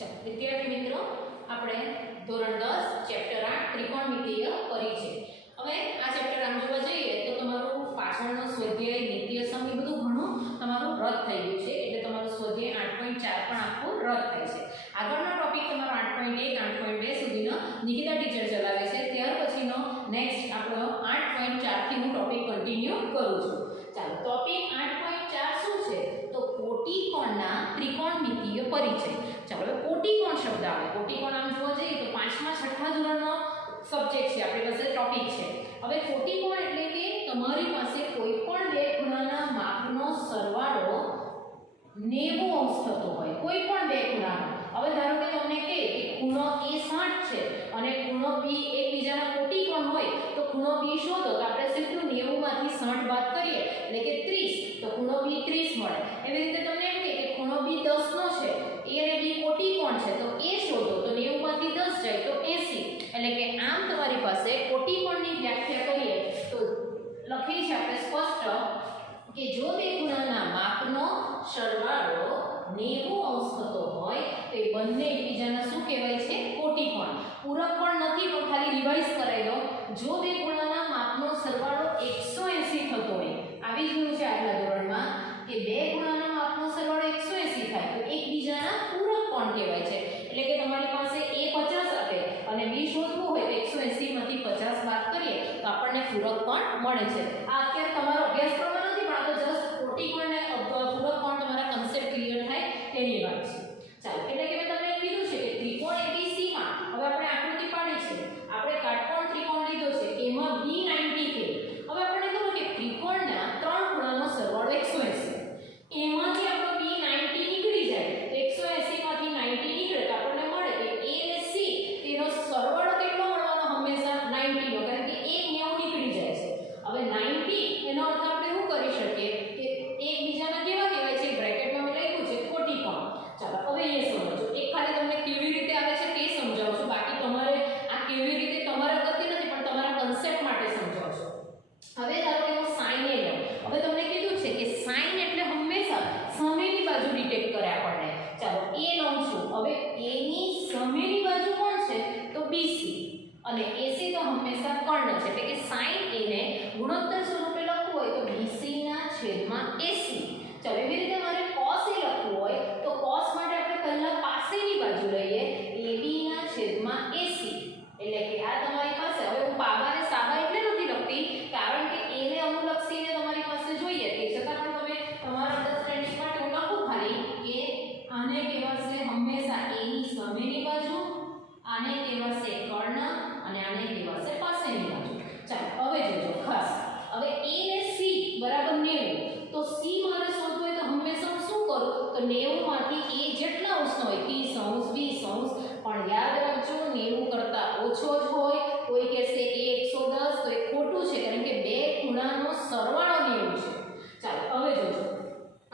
ચાલો વિદ્યાર્થી મિત્રો, આપણે ધોરણ 10 ચેપ્ટર 8 ત્રિકોણમિતીય પરિચય. હવે આ ચેપ્ટર આમ જોવા જઈએ તો તમારું પાછળનો સ્વાધ્યાય નીતિ સમ એ બધું ઘણું તમારું રદ થઈ ગયું છે, એટલે તમારું સ્વાધ્યાય 8.4 પણ આખું રદ થાય છે. આગળનો ટોપિક તમારો 8.1 8.2 સુધીનો નિકિતા ટીચર ચલાવે છે. ત્યાર પછીનો નેક્સ્ટ આપણો 8.4 થી હું ટોપિક કન્ટિન્યુ કરું છું. ચાલો, ટોપિક 8.4 શું છે? તો કોટિકોણના ત્રિકોણમિતીય પરિચય. ચાલો, હવે કોટિકોણ શબ્દ આવે. કોટિકોણ આમ જોવા જઈએ તો 5મા 6ઠા ધોરણનો સબ્જેક્ટ છે, આપણી પાસે ટોપિક છે. હવે કોટિકોણ એટલે કે તમારી પાસે કોઈ પણ બે ખૂણાના માપનો સરવાળો 90 અંશ થતો હોય, કોઈ પણ બે ખૂણાનો. હવે ધારો કે તમને કહે કે ખૂણો A 60 છે અને ખૂણો B એકબીજાના કોટિકોણ હોય, તો ખૂણો B શોધો. તો આપણે સીધું 90 માંથી 60 બાદ કરીએ એટલે કે 30, તો ખૂણો B 30 મળે. એવી રીતે તમને એમ કે ખૂણો B 10 નો છે, A અને B કોટિકોણ છે, તો A શોધો. તો 90 માંથી 10 જાય તો 80. એટલે કે આમ તમારી પાસે કોટિકોણની વ્યાખ્યા કરીએ તો લખી છે આપણે સ્પષ્ટ કે જો બે ખૂણાના માપનો સરવાળો 90 અંશ થતો હોય તો એ બંને એકબીજાના શું કહેવાય છે? કોટિકોણ. પૂરક પણ નથી, પણ ખાલી રિવાઇઝ કરાવી દો. જો બે ખૂણાના માપનો સરવાળો 180 થતો હોય, આવી ગયું છે આગલા ધોરણમાં કે બે ખૂણાના માપનો સરવાળો 180 થાય તો એકબીજાના પૂરક કોણ કહેવાય છે. એટલે કે તમારી પાસે A 50 આપે અને B શોધવું હોય તો 180 માંથી 50 બાદ કરીએ તો આપણને પૂરક કોણ મળે છે. આ અત્યારે તમારો અભ્યાસક્રમમાં નથી, પણ આ તો જસ્ટ કોટિકોણ અને પૂરક કોણ તમારા કન્સેપ્ટ ક્લિયર થાય તેની વાત છે. ચાલો, એટલે કે મેં તમને કીધું છે કે ત્રિકોણ ABC માં હવે આપણે આકૃતિ પાડી છે. આપણે કાટકોણ ત્રિકોણ લીધો છે, એમાં B90 છે. હવે આપણને ખબર કે ત્રિકોણના ત્રણ ખૂણાનો સરવાળો 180. એમાંથી આપણો B90 નીકળી જાય તો 180 માંથી 90 નીકળે તો આપણને મળે કે A અને C તેનો સરવાળો કેટલો મળવાનો? હંમેશા 90 નો, કારણ કે એક 90 નીકળી જાય છે. હવે 90 એનો અર્થ આપણે શું કરી શકીએ કે એકબીજાના કેવા કહેવાય છે? બ્રેકેટમાં મેં લખ્યું છે કોટિકોણ. ચાલો, હવે એ સમજો. એક ખાલી તમને કેવી રીતે આવે છે તે સમજાવું છું, બાકી તમારે આ કેવી રીતે તમારા ગતિ નથી, પણ તમારા કન્સેપ્ટ માટે સમજાવું છું. હવે ધારો કે હું sin એ લઉં. હવે તમને કીધું છે કે sin એટલે હંમેશા સામેની બાજુ ડિટેક્ટ કરે આપણને. ચાલો, A લઉં છું. હવે A ની સામેની બાજુ કોણ છે? તો BC, અને AC તો હંમેશા કર્ણ છે. એટલે કે sin A ને ગુણોત્તર સ્વરૂપે લખવું હોય તો BC ના છેદમાં AC. ચાલો, એવી રીતે મારે cos A લખવું હોય તો cos માટે આપણે પહેલા પાસેની બાજુ લઈએ, AB ના છેદમાં AC. એટલે કે આ તમારી પાસે, હવે હું પાબા ને સાબા એટલે નથી લખતી, કારણ કે A ને અનુલક્ષીને તમારી પાસે જોઈએ, તે છતાં પણ તમે તમારા અન્ડરસ્ટેન્ડિંગ માટે હું લખું ખાલી કે આને કહેવાશે હંમેશા A ની સામેની બાજુ, આને કહેવાશે કર્ણ અને આને કહેવાશે પાસેની બાજુ. ચાલો, હવે જોજો ખાસ. હવે A ને C બરાબર 90, તો C મારે શોધવું હોય તો હંમેશા હું શું કરું? તો 90 માંથી A જેટલા અંશનો હોય 30 અંશ 20 અંશ, પણ યાદ રાખજો 90 કરતા ઓછો જ હોય. કોઈ કહેશે A 110 તો એ ખોટું છે, કારણ કે બે ખૂણાનો સરવાળો 90 છે. ચાલો, હવે જોજો.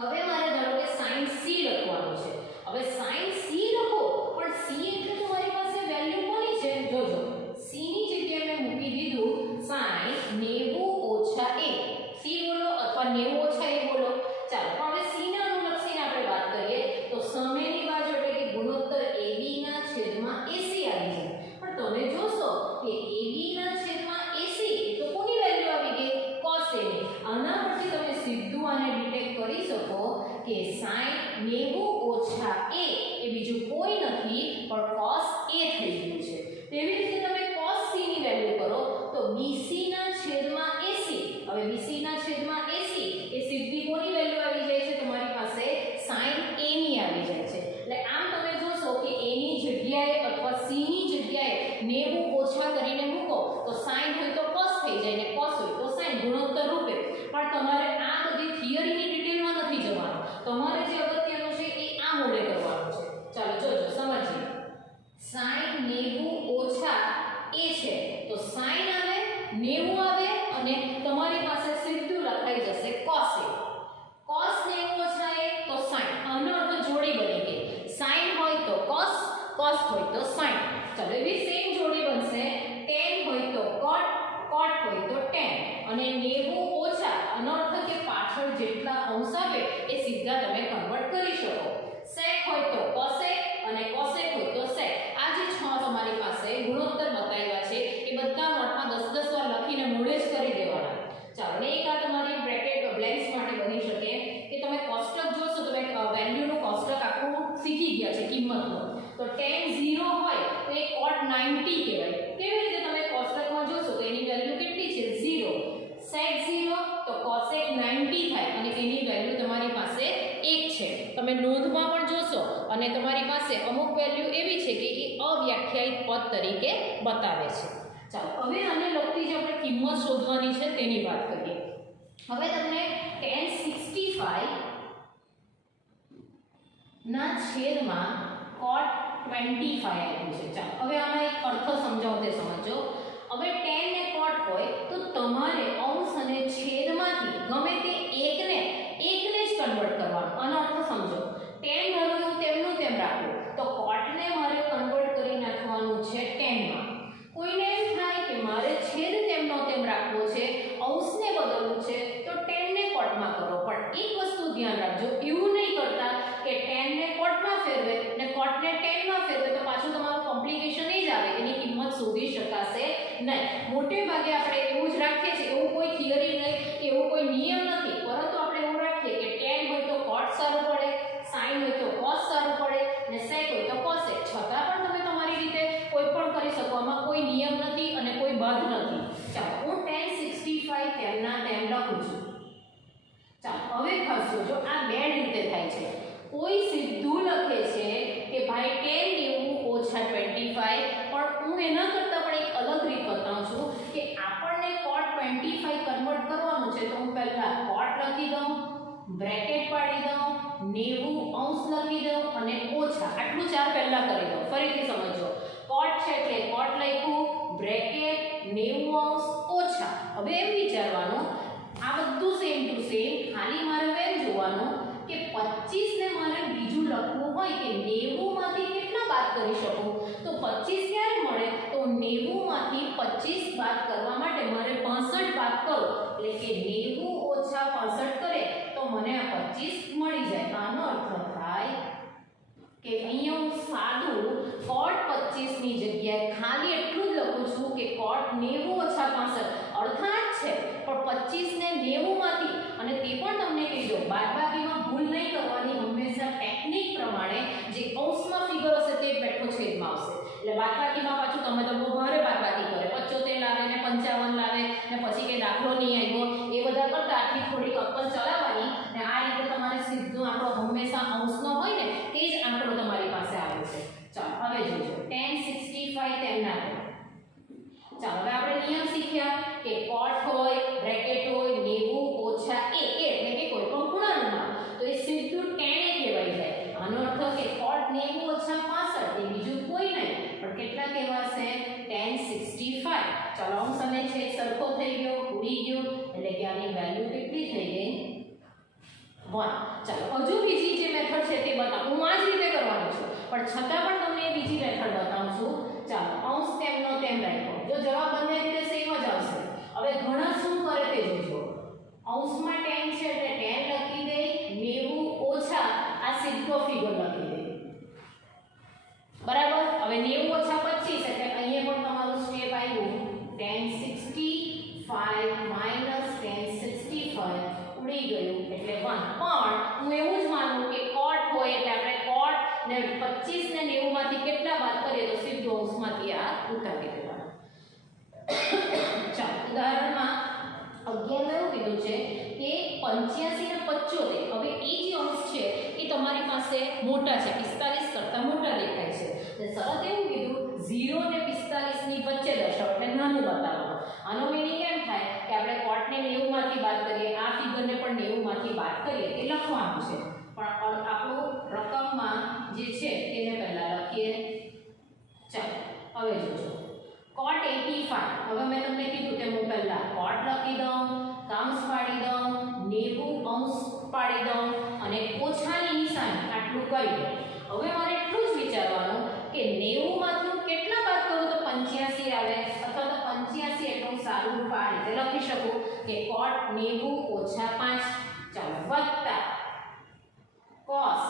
હવે મારે ધારો કે sin C લખવાનું છે. હવે sin C લખો, પણ C એટલે તમારી પાસે વેલ્યુ કોની છે? જોજો, C ની જગ્યાએ મેં મૂકી દીધું sin 90 ઓછા A. C બોલો અથવા 90 ઓછા A બોલો. ચાલો, હવે C ને અનુલક્ષીને આપણે વાત કરીએ તો સામેની બાજુ એટલે કે ગુણોત્તર AB ના છેદમાં AC આવી જાય. પણ તમે જોશો કે AB ના છેદમાં AC તો કોની વેલ્યુ આવી ગઈ? cos A ની. આના પરથી તમે સીધું આને ડિટેક્ટ કરી શકો કે sin 90 ઓછા A એ બીજું કોઈ નથી પણ cos A થઈ ગયું છે. તેવી રીતે તમે cos C ની વેલ્યુ કરો તો BC ના છેદમાં AC. હવે BC ના છેદમાં AC એ સીધી કોની વેલ્યુ આવી જાય છે? તમારી પાસે sin A ની આવી જાય છે. એટલે આમ તમે જોશો કે A ની જગ્યાએ અથવા C ની જગ્યાએ 90 ઓછા કરીને મૂકો તો sin હોય તો cos થઈ જાય ને cos હોય તો sin, ગુણોત્તર રૂપે. પણ તમારે આ બધી થિયરીની ડિટેલમાં નથી જવાનું. તમારે જે અગત્યનું છે એ આ મોડે કરવાનું છે. ચાલો જોજો, સમજીએ. sin 90 ઓછા A છે તો sin આવે 90 આવે અને તમારી પાસે સીધું લખાઈ જશે cos A. cos 90 ઓછા A તો sin. આનો અર્થ જોડી બની ગઈ. sin હોય તો cos, cos હોય તો sin. ચાલો, એવી સેમ જોડી બનશે. tan હોય તો cot, cot હોય તો tan. અને 90 ઓછા આનો અર્થ કે પાછળ જેટલા અંશ આવે એ સીધા તમે કન્વર્ટ કરી શકો. sec હોય તો cosec અને cosec ગુણોત્તર બતાવ્યા છે એ બધા નોટમાં 10-10 વાર લખીને મોડે જ કરી દેવાના. ચાલો ને એક આ તમારી બ્રેકેટ બ્લેન્ક્સ માટે બની શકે કે તમે કોષ્ટક જોશો તો વેલ્યુનું કોષ્ટક આખું શીખી ગયા છે કિંમતનું. તો tan 0 હોય તો એ cot 90 કહેવાય. કેવી રીતે તમે કોષ્ટકમાં જોશો તો એની વેલ્યુ કેટલી છે 0. sec 0 તો cosec 90 થાય અને એની વેલ્યુ તમારી પાસે 1 છે. તમે નોંધમાં પણ જોશો અને તમારી પાસે અમુક વેલ્યુ એવી છે કે એ અવ્યાખ્યાયિત પદ તરીકે બતાવે છે. ચાલો હવે આને લગતી જે આપણે કિંમત શોધવાની છે તેની વાત કરીએ. હવે તમને tan 65 ના છેદમાં cot 25 આપ્યું છે. ચાલો હવે આનો એક અર્થ સમજાવું તે સમજો. હવે tan ને cot હોય તો તમારે અંશ અને છેદમાંથી ગમે તે એકને જ કન્વર્ટ કરવાનો. આનો અર્થ સમજો. tan ધારો તેમનું તેમ રાખો તો cot ને મારે કન્વર્ટ કરી નાખવાનું છે tan માં. કોઈને એમ થાય કે મારે છેદ તેમનો તેમ રાખવો છે, અંશને બદલવું છે તો tan ને cot માં કરો. પણ એક વસ્તુ ધ્યાન રાખજો, એવું નહીં કરતા કે tan ને cot માં ફેરવે ને cot ને tan માં ફેરવે તો પાછું તમારું કોમ્પ્લિકેશન એ જ આવે, એની કિંમત શોધી શકાશે નહીં. મોટે ભાગે આપણે એવું જ રાખીએ છીએ, એવું કોઈ થિયરી નહીં કે એવું કોઈ નિયમ નથી, પરંતુ આપણે એવું રાખીએ કે tan હોય તો cot સારું પડે, sin હોય તો cos સારું પડે ને sec હોય તો cosec. છતાં પણ તમે તમારી રીતે કોઈ પણ કરી શકો, આમાં કોઈ નિયમ નથી અને કોઈ બાદ નથી. ચાલો હું tan 65 તેમના તેમ લખું છું. ચાલો હવે ખાસ જોજો, આ બે રીતે થાય છે. કોઈ સીધું લખે છે કે ભાઈ tan 90 - 25, પણ હું એના કરતાં પણ એક અલગ રીત બતાવું છું કે આપણને cot 25 કન્વર્ટ કરવાનું છે. તો હું પહેલા cot લખી દઉં, બ્રેકેટ પાડી દઉં, 90 અંશ લખી દઉં અને ઓછા, આટલું ચાર પહેલા કરી દઉં. ફરીથી સમજો, cot છે એટલે cot લખ્યું, બ્રેકેટ 90 અંશ ઓછા. હવે એમ વિચારવાનું આ બધું સેમ ટુ સેમ, ખાલી મારે એમ જોવાનું કે 25 ને મારે બીજું લખવું હોય કે 90 માંથી કેટલા બાદ કરી શકું. તો 25 ક્યારે મળે તો 90 માંથી 25 બાદ કરવા માટે મારે 65 બાદ કરો એટલે કે 90 ઓછા 65 કરે તો મને આ 25 મળી જાય. આનો અર્થ થાય કે અહીંયા હું સાદું cot 25 ની જગ્યાએ ખાલી એટલું જ લખું છું કે cot 90 ઓછા 65. અર્થાત છે પણ 25 ને 90 માંથી, અને તે પણ તમને કહી દો બાદબાકીમાં ભૂલ નહીં કરવાની. હંમેશા ટેકનિક પ્રમાણે જે અંશમાં ફિગર હશે તે બેઠો છેદમાં આવશે. એટલે બાદબાકીમાં પાછું તમે તો બહુ ભારે બાદબાકી કરે, 75 લાવે ને 55 લાવે ને પછી કે દાખલો નહીં આવ્યો એ બધા કરતા આટલી થોડીક અક્કલ ચલાવવાની ને આ રીતે તમારે સીધો આંકડો હંમેશા અંશનો હોય ને તે જ આંકડો તમારી પાસે આવે છે. ચાલો હવે જોજો tan 65 તેમના તેમ. ચાલો હવે આપણે નિયમ શીખ્યા કે cot હોય, બ્રેકેટ હોય, 90 ઓછા 1 એટલે કે કોઈ પણ ખૂણાનું નામ તો એ સીધું tan એ કહેવાય જાય. આનો અર્થ કે cot 90 ઓછા 65 એ બીજું કોઈ નહીં પણ કેટલા કહેવાશે tan 65. ચાલો અંશ અને છેદ સરખો થઈ ગયો, ઉડી ગયો એટલે કે આની વેલ્યુ કેટલી થઈ ગઈ 1. ચાલો હજુ બીજી જે મેથડ છે તે બતાવું. હું આ જ રીતે કરવાનું છું પણ છતાં પણ તમને બીજી મેથડ બતાવું છું. ચાલો અંશ તેમનો તેમ રાખો, જો જવાબ બંને રીતે સેમ જ આવશે. હવે ઘણા શું કરે તે જોજો. અંશમાં tan છે એટલે tan લખી દે, 90 ઓછા આ સીધો ફિગર લખી દે, બરાબર. હવે 90 ઓછા 25 એટલે અહીંયા પણ તમારું સ્ટેપ આવ્યું tan 65 માઈનસ tan 65 ઉડી ગયું એટલે 1. પણ હું એવું જ માનું કે cot હોય એટલે આપણે cot ને 25 ને 90 માંથી કેટલા બાદ કરીએ તો સીધો અંશમાંથી આ ઉતારી દેવાનું. ચાલો ઉદાહરણમાં 11 એવું કીધું છે કે 85 ને 75. હવે એ જે અંશ છે એ તમારી પાસે મોટા છે, 45 કરતાં મોટા દેખાય છે. એટલે શરત એવું કીધું 0 ને 45 ની વચ્ચે દર્શાવો એટલે નાનું બતાવવાનું. આનો મીનિંગ એમ થાય કે આપણે cot ને 90 માંથી બાદ કરીએ, આ ફિગરને પણ 90 માંથી બાદ કરીએ એ લખવાનું છે. પણ આપણું રકમમાં જે છે તેને પહેલા લખીએ. ચાલો હવે જોજો cot 85. હવે મેં તમને કીધું તેમ હું પહેલા cot લખી દઉં, કાઉન્સ પાડી દઉં, 90 અંશ પાડી દઉં અને ઓછાની નિશાની આટલું કરી દઉં. હવે મારે એટલું જ વિચારવાનું કે 90 માંથી કેટલા બાદ કરું તો 85 આવે, અથવા તો 85 એટલે હું સારું રૂપ આ રીતે લખી શકું કે cot 90 ઓછા 5. ચાલો વત્તા cos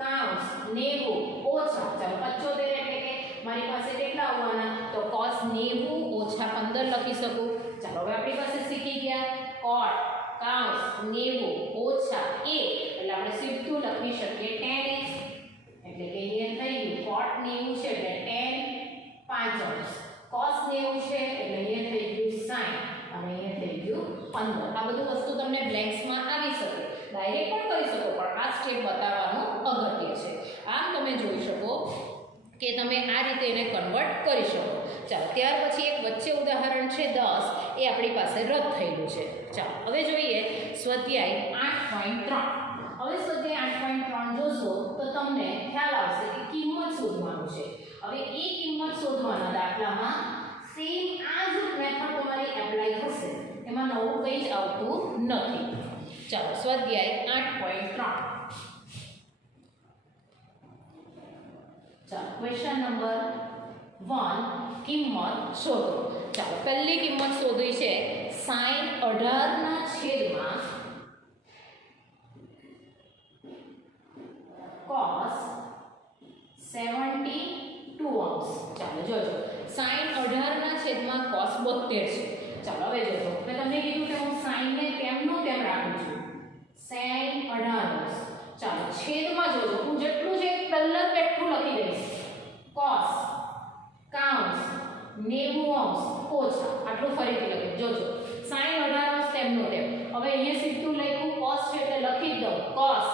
કાઉન્સ 90 ઓછા, ચાલો 75 એટલે કે મારી પાસે કેટલા આવવાના તો cos 90 ઓછા 15 લખી શકું. ચાલો હવે આપણી પાસે શીખી ગયા cot કાઉન્સ 90 ઓછા a એટલે આપણે સીધું લખી શકીએ tan x એટલે કે અહીંયા થઈ ગયું cot 90 છે એટલે tan 5 અંશ cos 90 છે એટલે અહીંયા થઈ ગયું sin અને અહીંયા થઈ ગયું 15. આ બધું વસ્તુ તમને બ્લેન્ક્સમાં આવી શકે, ડાયરેક્ટ પણ કરી શકો, પણ આ સ્ટેપ બતાવવાનું અગત્ય છે. આમ તમે જોઈ શકો કે તમે આ રીતે એને કન્વર્ટ કરી શકો. ચાલો ત્યાર પછી એક વચ્ચે ઉદાહરણ છે 10, એ આપણી પાસે રદ થયેલું છે. ચાલો હવે જોઈએ સ્વાધ્યાય 8.3. હવે સ્વાધ્યાય 8.3 જોશો તો તમને ખ્યાલ આવશે કે કિંમત શોધવાનું છે. હવે એ કિંમત શોધવાના દાખલામાં સેમ આ જ મેથડ તમારી એપ્લાય થશે, એમાં નવું કંઈ જ આવતું નથી. ચાલો સ્વાધ્યાય 8.3. ચાલો ક્વેશ્ચન નંબર 1 કિંમત શોધો. ચાલો પહેલી કિંમત શોધવી છે sin 18 ના છેદમાં cos 72 અંશ. ચાલો જોજો sin 18 ના છેદમાં cos 72 છે. ચાલો હવે જોજો મેં તમને કીધું કે હું sin ને તેમનું તેમ રાખું છું, sin 18 અંશ. ચાલો છેદમાં જોજો હું જેટલું છે પહેલા કેટલું લખી દઈશ cos કાઉન્સ 90 અંશ ઓછા આટલું ફરીથી લખી જોજો sin 18 અંશ તેમનું તેમ. હવે અહીંયા સીધું લખ્યું cos છે એટલે લખી દઉં cos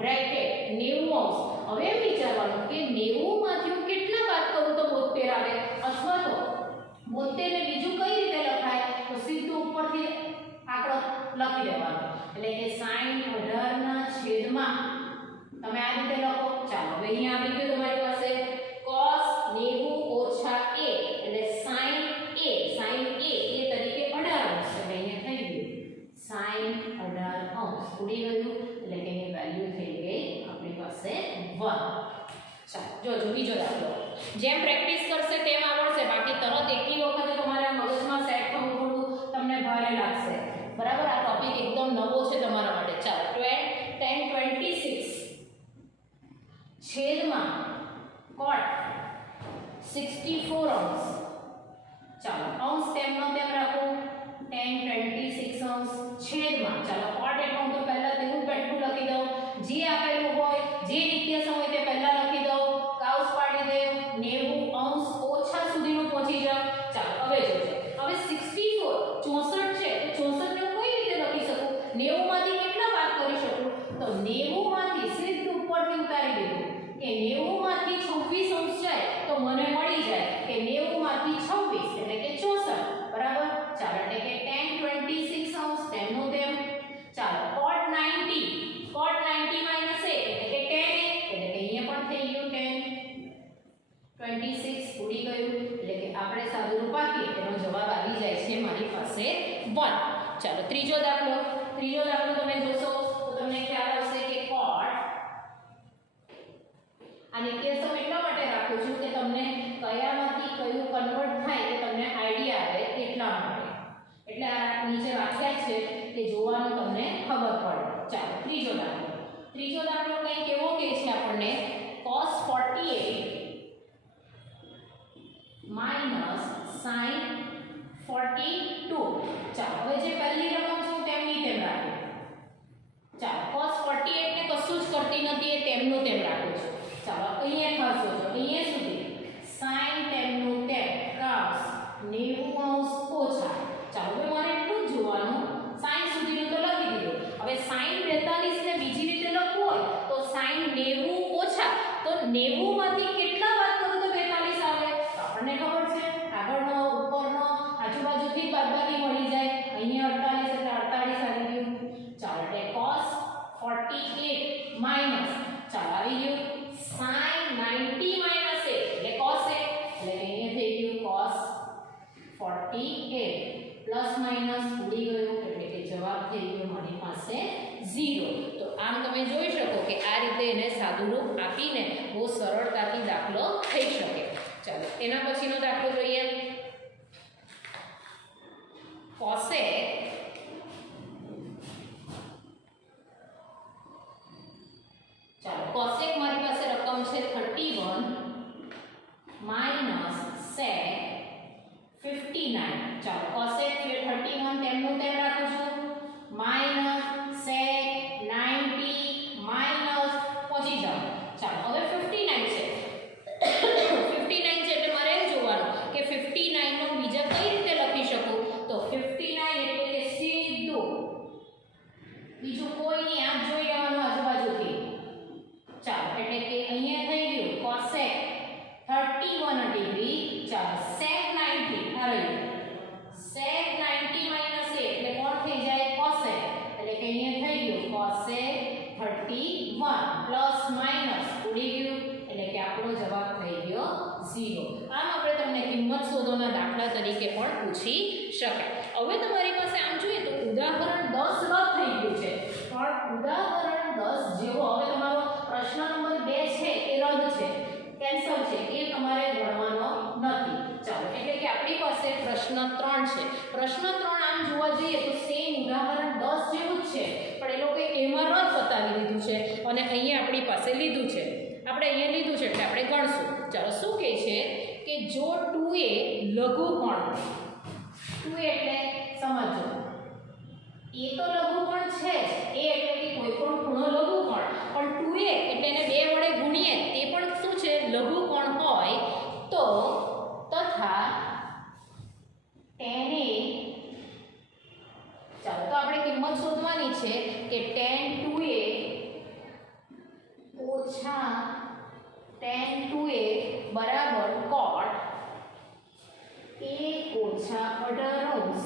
બ્રેકેટ 90 અંશ. હવે એમ વિચારવાનું કે 90 માંથી હું કેટલા બાદ કરું તો 72 આવે, અથવા તો 72 ને બીજું કઈ રીતે લખાય તો સીધું ઉપરથી આંકડો લખી દેવાનો એટલે કે sin 18 ના છેદમાં તમે આ રીતે લખો. ચાલો હવે અહીંયા આવી ગયું તમારી પાસે cos 90 ઓછા a એટલે sin a એ તરીકે 18 અંશ એટલે અહીંયા થઈ ગયું sin 18 અંશ ઉડી ગયું એટલે કે એની વેલ્યુ થઈ ગઈ આપણી પાસે 1. ચાલો જોજો બીજો દાખલો. જેમ પ્રેક્ટિસ કરશે તેમ આવડશે, બાકી તરત એકલી વખતે તમારા મગજમાં સેટ થવું થોડું તમને ભારે લાગશે. બરાબર, આ ટોપિક એકદમ નવો છે તમારા માટે. ચાલો 1026 છેદમાં cot 64 અંશ. ચાલો અંશ તેમનો તેમ રાખો 1026 અંશ છેદમાં. ચાલો cot એટલે હું તો પહેલા તેવું પેટલું લખી દઉં, જે આપેલું હોય જે નિત્ય સમય તે પહેલા લખી દઉં, કાઉસ પાડી દે 90 અંશ ઓછા સુધીનું પહોંચી જાવ. ચાલો હવે જોજો હવે 64 છે, 64 ને કોઈ રીતે લખી શકું, 90 માંથી કેટલા બાદ કરી શકું તો 90 માંથી સીધું ઉપરથી ઉતારી દીધું કે 90 માંથી 26 અંશ જાય તો મને મળી જાય કે 90 માંથી 26 એટલે કે 64. બરાબર, ચાલો એટલે કે 1026 અંશ તેમનું તેમ. ચાલો cot 90 minus a એટલે કે 10a એટલે કે અહીંયા પણ થઈ ગયું 10 26 ઉડી ગયું એટલે કે આપણે સાદું રૂપ આપીએ એનો જવાબ આવી જાય છે મારી પાસે 1. ચાલો ત્રીજો દાખલો તમે જોશો તો તમને ખ્યાલ આવશે કે cot આ નિત્યસમ એટલા માટે રાખું છું કે તમને કયામાંથી કયું કન્વર્ટ થાય એ તમને આઈડિયા આવે એટલા માટે. એટલે આ નીચે વાક્યા છે કે જોવાનું તમને ખબર પડે. ચાલો ત્રીજો દાખલો કંઈક એવો કહે છે આપણને cos 48 minus sin 42. ચાલો હવે જે પહેલી રકમ છે તેમની તેમ રાખો. ચાલો cos 48 ને કશું જ કરતી નથી, એ તેમનું તેમ રાખું છું. ચાલો અહીંયા ખાસ જોજો, અહીંયા સુધી sin તેમનું તેમ cos 90 અંશ ઓછા. ચાલો હવે મારે એટલું જ જોવાનું, sin સુધીનું તો લખી દીધું. હવે sin 42 ને બીજી રીતે લખવું હોય તો sin 90 ઓછા તો 90 માંથી કેટલા બાદ કરું તો 42 આવે. તો આપણને ખબર છે આગળનો ઉપરનો આજુબાજુથી બાદબાકી મળી જાય. અહીંયા 48 એટલે 48 આવી ગયું. ચાલો એટલે cos 48 માઈનસ ચાલો આવી ગયું sin 90 minus a એટલે cos a એટલે કે અહીંયા થઈ ગયું cos 48 પ્લસ માઈનસ ઉડી ગયું એટલે કે જવાબ થઈ ગયો મારી પાસે 0. તો આમ તમે જોઈ શકો કે આ રીતે એને સાદું રૂપ આપીને બહુ સરળતાથી દાખલો થઈ શકે. ચાલો એના પછીનો દાખલો જોઈએ. cosec ચાલો cosec મારી પાસે રકમ છે 31 minus sec 0. આમ આપણે તમને કિંમત શોધોના દાખલા તરીકે પણ પૂછી શકાય. હવે તમારી પાસે આમ જોઈએ તો ઉદાહરણ 10 રદ થઈ ગયું છે, પણ ઉદાહરણ 10 જેવો હવે તમારો પ્રશ્ન નંબર 2 છે એ રદ છે, કેન્સલ છે, એ તમારે ગણવાનો નથી. ચાલો, એટલે કે આપણી પાસે પ્રશ્ન 3 છે. પ્રશ્ન 3 આમ જોવા જઈએ તો સેમ ઉદાહરણ 10 જેવું જ છે, પણ એ લોકોએ એમાં રદ બતાવી દીધું છે અને અહીંયા આપણી પાસે લીધું છે. આપણે અહીંયા લીધું છે એટલે આપણે ગણશું. ચાલો, શું કહે છે કે જો 2a લઘુકોણ, 2a એટલે સમજો એ તો લઘુકોણ છે જ, એ એટલે કે કોઈ પણ ખૂણો લઘુકોણ, પણ 2a એટલે એને 2 વડે ગુણીએ તે પણ શું છે લઘુકોણ હોય તો તથા tan a, ચાલો તો આપણે કિંમત શોધવાની છે કે tan 2a ઓછા tan 2a બરાબર cot a ઓછા 18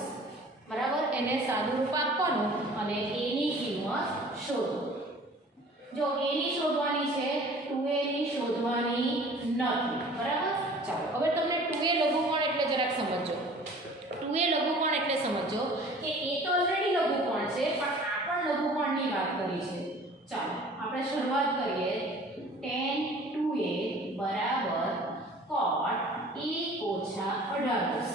બરાબર, એને સાદું રૂપ આપવાનું અને a ની કિંમત શોધો. જો a ની શોધવાની છે, 2a ની શોધવાની નથી. બરાબર, ચાલો હવે તમને 2a લઘુકોણ એટલે જરાક સમજો. 2a લઘુકોણ એટલે સમજો કે a તો ઓલરેડી લઘુકોણ છે, પણ આ પણ લઘુકોણની વાત કરી છે. ચાલો આપણે શરૂઆત કરીએ. tan 2a બરાબર cot a ઓછા 18.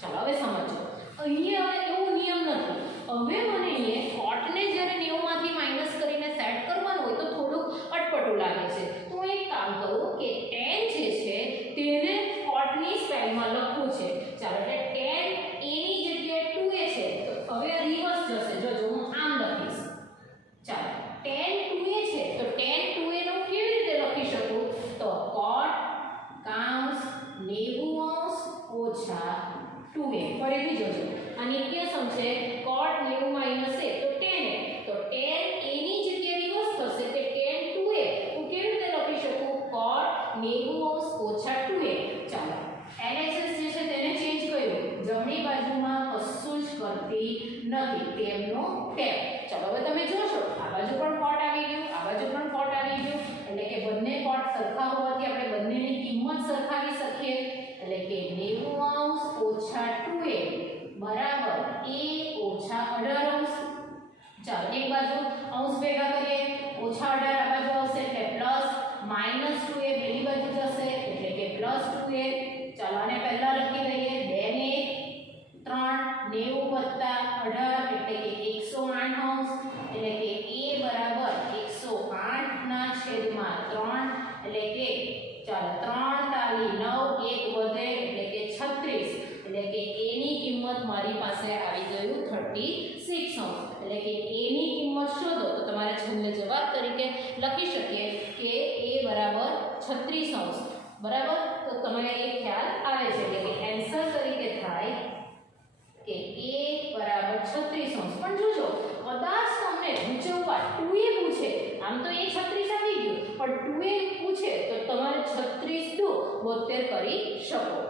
ચાલો હવે સમજો, અહીંયા હવે એવો નિયમ નથી. હવે મને અહીંયા cotને જ્યારે 90 માંથી માઈનસ કરીને સેટ કરવાનું હોય તો થોડુંક અટપટું લાગે છે. તો હું એક કામ કરું કે tan જે છે તેને cotની સ્ટાઇલમાં લખવું છે. ચાલો, એટલે tan a ની જગ્યાએ 2a છે તો હવે આ રિવર્સ જશે. જોજો હું આમ લખીશ. ચાલો, tan 2a છે તો tan 2a નું કેવી રીતે લખી શકું તો cot કાઉન્સ 90 ઓછા 2a. ફરીથી જોજો, આ નિત્યસમ છે, cot 90 માઈનસ a તો tan a, તો tan a ની જગ્યાએ રિવર્સ થશે તે tan 2a. હું કેવી રીતે લખી શકું cot 90 ઓછા 2a. ચાલો, LHS જે છે તેને ચેન્જ કર્યું, જમણી બાજુમાં કશું જ કરતી નથી, તેમનો ટેપ. ચાલો હવે તમે જોશો આ બાજુ પણ cot આવી ગયું, આ બાજુ પણ cot આવી ગયું, એટલે કે બંને cot સરખા હોવાથી આપણે બંનેની કિંમત સરખાવી શકીએ. એટલે કે 90 ઓછા 2a બરાબર a ઓછા 18. ચાલો એક બાજુ અંશ ભેગા કરીએ, ઓછા 18 આ બાજુ આવશે એટલે પ્લસ, માઈનસ 2a પેલી બાજુ જશે એટલે કે પ્લસ 2a. ચાલો આને પહેલા લખી દઈએ, 2 ને 3, 90 વત્તા 18 એટલે કે 108 અંશ, એટલે કે a બરાબર 108 ના છેદમાં 3, એટલે કે ચાલો 3 તાલી 9, 1 વધે એટલે કે 36, એટલે કે a ની કિંમત મારી પાસે આવી ગયું 36 અંશ. એટલે કે a ની કિંમત શોધો તો તમારે છેલ્લે જવાબ તરીકે લખી શકીએ કે a બરાબર 36 અંશ. બરાબર, તો તમને એ ખ્યાલ આવે છે એટલે કે આન્સર તરીકે થાય કે a બરાબર 36 અંશ. પણ જોજો, કદાચ તમને ગુચવવા 2a પૂછે, આમ તો એ 36 આવી ગયું, પણ 2a પૂછે તો તમારે 36 દુ 72 કરી શકો.